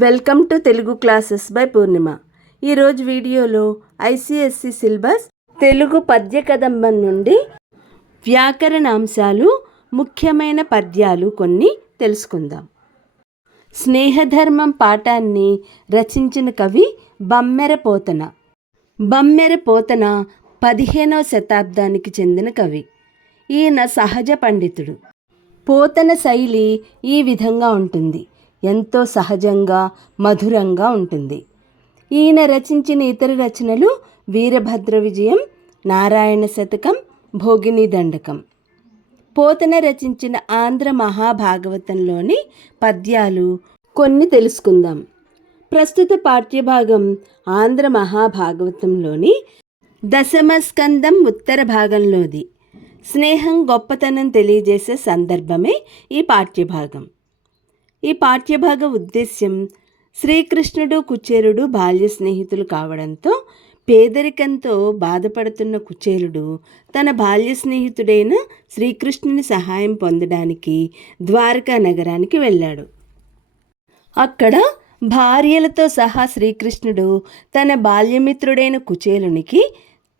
Welcome to Telugu classes by Purnima. ఈరోజు వీడియోలో ICSC syllabus Telugu పద్య కదంబం నుండి వ్యాకరణాంశాలు, ముఖ్యమైన పద్యాలు కొన్ని తెలుసుకుందాం. స్నేహధర్మం పాఠాన్ని రచించిన కవి బమ్మెర పోతన. బమ్మెర పోతన 15వ శతాబ్దానికి చెందిన కవి. ఈయన సహజ పండితుడు. పోతన శైలి ఈ విధంగా ఉంటుంది. ఎంతో సహజంగా, మధురంగా ఉంటుంది. ఈయన రచించిన ఇతర రచనలు వీరభద్ర విజయం, నారాయణ శతకం, భోగిని దండకం. పోతన రచించిన ఆంధ్ర మహాభాగవతంలోని పద్యాలు కొన్ని తెలుసుకుందాం. ప్రస్తుత పాఠ్యభాగం ఆంధ్ర మహాభాగవతంలోని 10వ స్కందం ఉత్తర భాగంలోది. స్నేహం గొప్పతనం తెలియజేసే సందర్భమే ఈ పాఠ్యభాగం. ఈ పాఠ్యభాగ ఉద్దేశ్యం శ్రీకృష్ణుడు కుచేలుడు బాల్య స్నేహితులు కావడంతో పేదరికంతో బాధపడుతున్న కుచేలుడు తన బాల్య స్నేహితుడైన శ్రీకృష్ణుని సహాయం పొందడానికి ద్వారకా నగరానికి వెళ్ళాడు. అక్కడ భార్యలతో సహా శ్రీకృష్ణుడు తన బాల్యమిత్రుడైన కుచేలునికి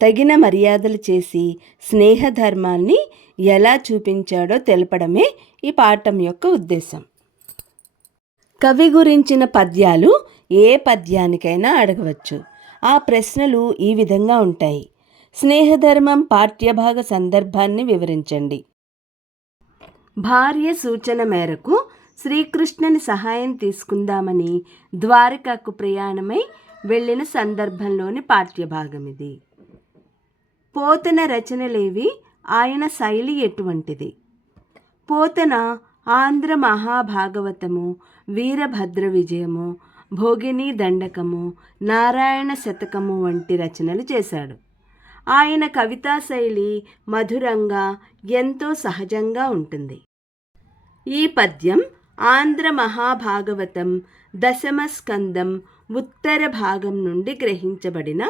తగిన మర్యాదలు చేసి స్నేహధర్మాన్ని ఎలా చూపించాడో తెలపడమే ఈ పాఠం యొక్క ఉద్దేశం. కవి గురించిన పద్యాలు ఏ పద్యానికైనా అడగవచ్చు. ఆ ప్రశ్నలు ఈ విధంగా ఉంటాయి. స్నేహధర్మం పాఠ్యభాగ సందర్భాన్ని వివరించండి. భార్య సూచన మేరకు శ్రీకృష్ణుని సహాయం తీసుకుందామని ద్వారకాకు ప్రయాణమై వెళ్ళిన సందర్భంలోని పాఠ్యభాగం ఇది. పోతన రచనలేవి, ఆయన శైలి ఎటువంటిది? పోతన ఆంధ్ర మహాభాగవతము, వీరభద్ర విజయము, భోగిని దండకము, నారాయణ శతకము వంటి రచనలు చేశాడు. ఆయన కవితా శైలి మధురంగా, ఎంతో సహజంగా ఉంటుంది. ఈ పద్యం ఆంధ్ర మహాభాగవతం 10వ స్కందం ఉత్తర భాగం నుండి గ్రహించబడిన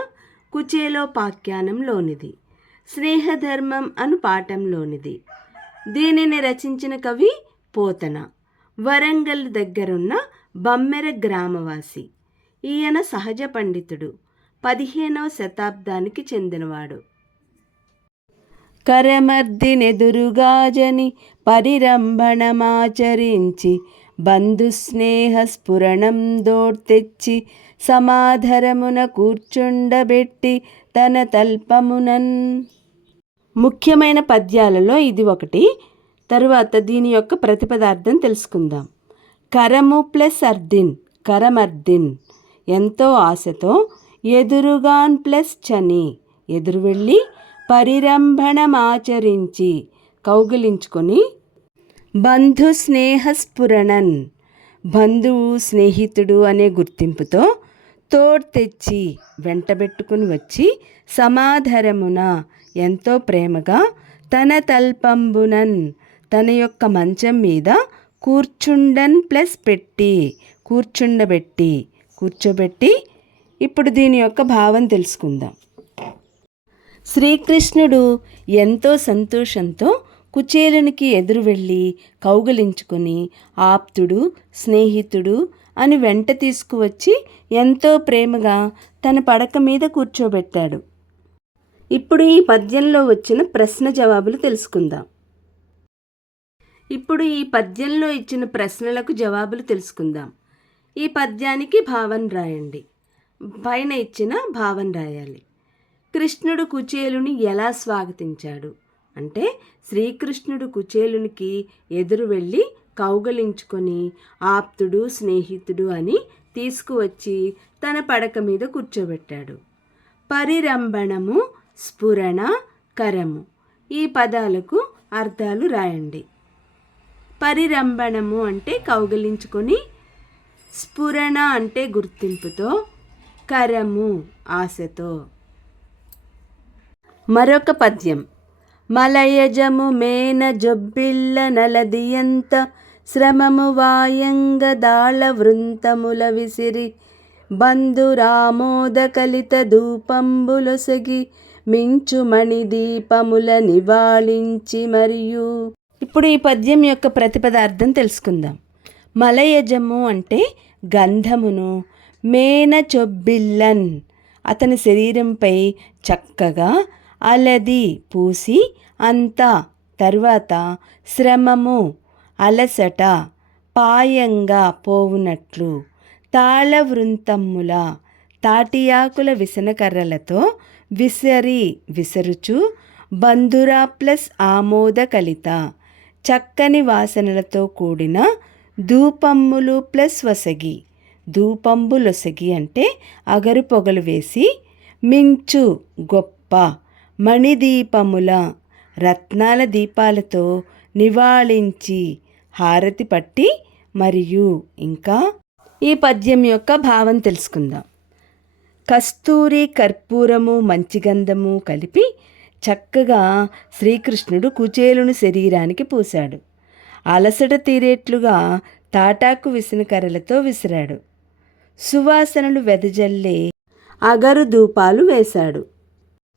కుచేలోపాఖ్యానంలోనిది. స్నేహధర్మం అను పాఠంలోనిది. దీనిని రచించిన కవి పోతన. వరంగల్ దగ్గరున్న బమ్మెర గ్రామవాసి. ఈయన సహజ పండితుడు. 15వ శతాబ్దానికి చెందినవాడు. కరమర్దినెదురుగాజని పరిరంభణమాచరించి బంధుస్నేహ స్ఫురణం దోడ్తెచ్చి సమాధరమున కూర్చుండబెట్టి తన తల్పమునన్. ముఖ్యమైన పద్యాలలో ఇది ఒకటి. తరువాత దీని యొక్క ప్రతిపదార్థం తెలుసుకుందాం. కరము ప్లస్ అర్దిన్, కరమర్దిన్, ఎంతో ఆశతో. ఎదురుగాన్ ప్లస్ చని, ఎదురు వెళ్ళి. పరిరంభణమాచరించి, కౌగిలించుకొని. బంధు స్నేహ స్ఫురణన్, బంధువు స్నేహితుడు అనే గుర్తింపుతో. తోడ్ తెచ్చి, వెంటబెట్టుకుని వచ్చి. సమాధరమున, ఎంతో ప్రేమగా. తన తల్పంబునన్, తన యొక్క మంచం మీద. కూర్చుండన్ ప్లస్ పెట్టి, కూర్చుండబెట్టి, కూర్చోబెట్టి. ఇప్పుడు దీని యొక్క భావం తెలుసుకుందాం. శ్రీకృష్ణుడు ఎంతో సంతోషంతో కుచేలునికి ఎదురు వెళ్ళి కౌగిలించుకొని ఆప్తుడు, స్నేహితుడు అని వెంట తీసుకువచ్చి ఎంతో ప్రేమగా తన పడక మీద కూర్చోబెట్టాడు. ఇప్పుడు ఈ పద్యంలో వచ్చిన ప్రశ్న జవాబులు తెలుసుకుందాం. ఇప్పుడు ఈ పద్యంలో ఇచ్చిన ప్రశ్నలకు జవాబులు తెలుసుకుందాం. ఈ పద్యానికి భావం రాయండి. పైన ఇచ్చిన భావం రాయాలి. కృష్ణుడు కుచేలుని ఎలా స్వాగతించాడు అంటే శ్రీకృష్ణుడు కుచేలునికి ఎదురు వెళ్ళి కౌగలించుకొని ఆప్తుడు, స్నేహితుడు అని తీసుకువచ్చి తన పడక మీద కూర్చోబెట్టాడు. పరిరంభణము, స్ఫురణ, కరము, ఈ పదాలకు అర్థాలు రాయండి. పరిరంభణము అంటే కౌగిలించుకొని, స్ఫురణ అంటే గుర్తింపుతో, కరము ఆశతో. మరొక పద్యం. మలయజము మేన జొబ్బిళ్ళ నలదియంత శ్రమము వాయంగ దాళ వృంతముల విసిరి బంధురామోద కలిత ధూపంబులొసగి మించు మణిదీపముల నివాళించి మరియు. ఇప్పుడు ఈ పద్యం యొక్క ప్రతిపదార్థం తెలుసుకుందాం. మలయజము అంటే గంధమును మేన చొబ్బిల్లన్ అతని శరీరంపై చక్కగా అలది పూసి అంతా తరువాత శ్రమము అలసట పాయంగా పోవునట్లు తాళవృంతమ్ముల తాటియాకుల విసనకర్రలతో విసరుచు బంధురా ప్లస్ ఆమోద కలిత చక్కని వాసనలతో కూడిన ధూపమ్ములు ప్లస్ వసగి ధూపంబులొసగి అంటే అగరు పొగలు వేసి మించు గొప్ప మణిదీపముల రత్నాల దీపాలతో నివాళించి హారతి పట్టి మరియు ఇంకా ఈ పద్యం యొక్క భావం తెలుసుకుందాం. కస్తూరి కర్పూరము మంచిగంధము కలిపి చక్కగా శ్రీకృష్ణుడు కుచేలుని శరీరానికి పూశాడు. అలసట తీరేట్లుగా తాటాకు విసనకర్రలతో విసిరాడు. సువాసనలు వెదజల్లే అగరు ధూపాలు వేశాడు.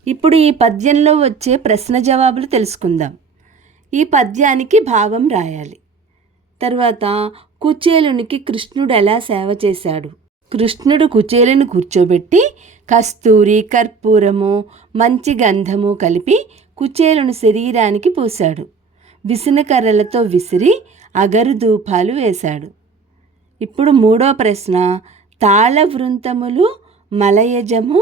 ఇప్పుడు ఈ పద్యంలో వచ్చే ప్రశ్న జవాబులు తెలుసుకుందాం. ఈ పద్యానికి భావం రాయాలి. తర్వాత కుచేలునికి కృష్ణుడు ఎలా సేవ చేశాడు. కృష్ణుడు కుచేలుని కూర్చోబెట్టి కస్తూరి కర్పూరము మంచి గంధము కలిపి కుచేలుని శరీరానికి పూశాడు. విసనకర్రలతో విసిరి అగరు ధూపాలు వేశాడు. ఇప్పుడు మూడో ప్రశ్న, తాళవృంతములు మలయజము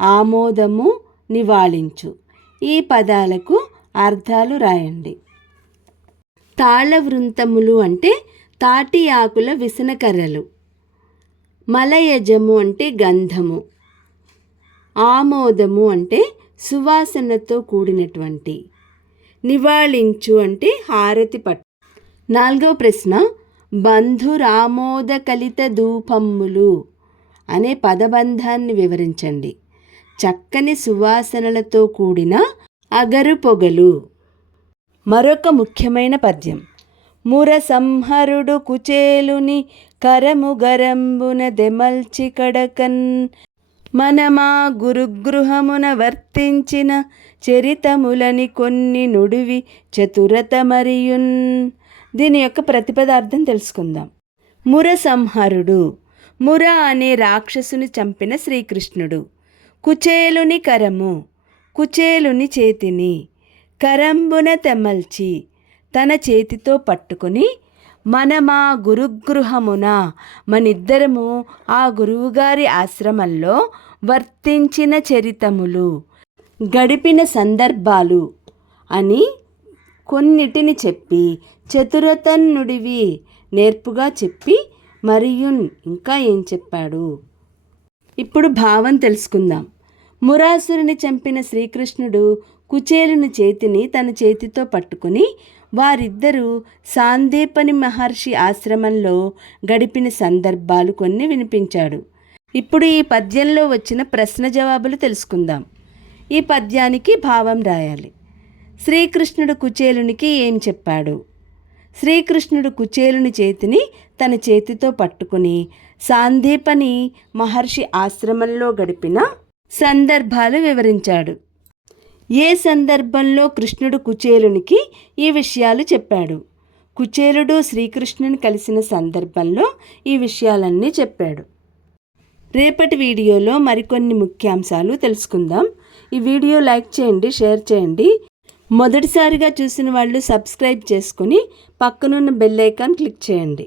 ఆమోదము నివాళించు ఈ పదాలకు అర్థాలు రాయండి. తాళవృంతములు అంటే తాటి ఆకుల విసనకర్రలు, మలయజము అంటే గంధము, ఆమోదము అంటే సువాసనతో కూడినటువంటి, నివాళించు అంటే హారతి పట్టు. నాలుగవ ప్రశ్న, బంధురామోద కలిత ధూపమ్ములు అనే పదబంధాన్ని వివరించండి. చక్కని సువాసనలతో కూడిన అగరు పొగలు. మరొక ముఖ్యమైన పద్యం, ముర సంహరుడు కుచేలుని కరము గరంబున దెమల్చి కడకన్ మనమా గురుగృహమున వర్తించిన చరితములని కొన్ని నుడివి చతురత మరియున్. దీని యొక్క ప్రతిపదార్థం తెలుసుకుందాం. ముర సంహరుడు, ముర అనే రాక్షసుని చంపిన శ్రీకృష్ణుడు. కుచేలుని కరము, కుచేలుని చేతిని, కరంబున తెమల్చి తన చేతితో పట్టుకొని, మనమా గురుగృహమున మనిద్దరము ఆ గురువుగారి ఆశ్రమంలో వర్తించిన చరితములు గడిపిన సందర్భాలు అని కొన్నిటిని చెప్పి, చతురతన్నుడివి నేర్పుగా చెప్పి, మరియు ఇంకా ఏం చెప్పాడు. ఇప్పుడు భావం తెలుసుకుందాం. మురాసురుని చంపిన శ్రీకృష్ణుడు కుచేలుని చేతిని తన చేతితో పట్టుకుని వారిద్దరూ సాందీపని మహర్షి ఆశ్రమంలో గడిపిన సందర్భాలు కొన్ని వినిపించాడు. ఇప్పుడు ఈ పద్యంలో వచ్చిన ప్రశ్న జవాబులు తెలుసుకుందాం. ఈ పద్యానికి భావం రాయాలి. శ్రీకృష్ణుడు కుచేలునికి ఏం చెప్పాడు. శ్రీకృష్ణుడు కుచేలుని చేతిని తన చేతితో పట్టుకుని సాందీపని మహర్షి ఆశ్రమంలో గడిపిన సందర్భాలు వివరించాడు. ఏ సందర్భంలో కృష్ణుడు కుచేలునికి ఈ విషయాలు చెప్పాడు. కుచేలుడు శ్రీకృష్ణుని కలిసిన సందర్భంలో ఈ విషయాలన్నీ చెప్పాడు. రేపటి వీడియోలో మరికొన్ని ముఖ్యాంశాలు తెలుసుకుందాం. ఈ వీడియో లైక్ చేయండి, షేర్ చేయండి. మొదటిసారిగా చూసిన వాళ్ళు సబ్స్క్రైబ్ చేసుకుని పక్కనున్న బెల్ ఐకాన్ క్లిక్ చేయండి.